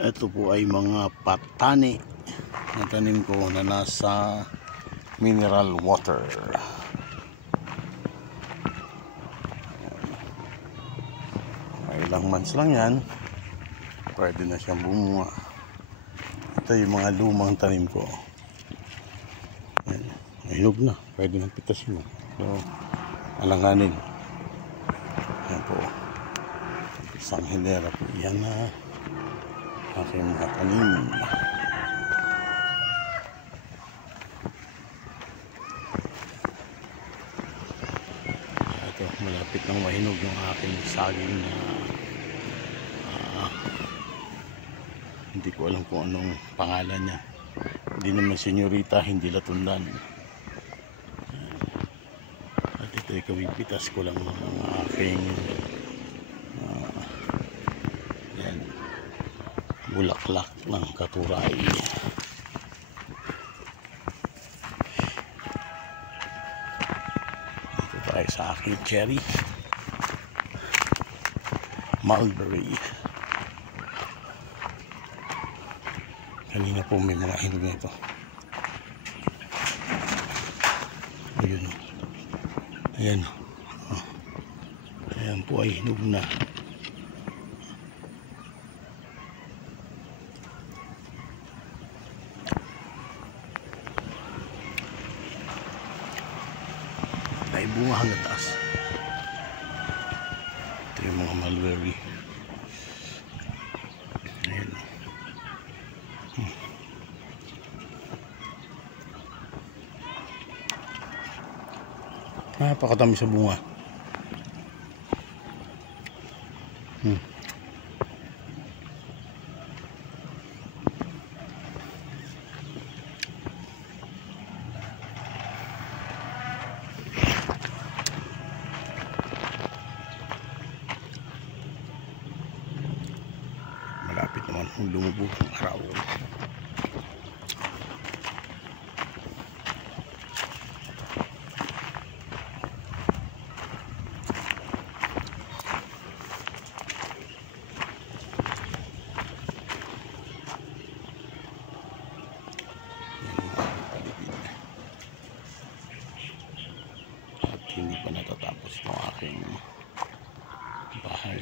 Ito po ay mga patani na tanim ko na nasa mineral water. Ilang months lang yan, pwede na siyang bumunga. Ito yung mga lumang tanim ko. Hinog na, pwede nang pitasin mo. So, alanganin. Yan po, isang hilera po yan na aking mga tanim. Ito, malapit nang mahinog yung aking saging na hindi ko alam kung anong pangalan niya. Hindi naman senyorita, hindi latundan. At ito ay kawipitas ko lang ng aking yan, bulaklak ng katuray. Ito tayo sa aking cherry mulberry. Kanina po may mga hinog nito. Ayun. Ayan. Ayan po ay hinog na. Ay bunga hanggang taas. Ito yung mga mulberry. Ayan. Napakatami sa bunga. Malapit naman kung lumubog ang araw. At hindi pa natatapos ng aking bahay.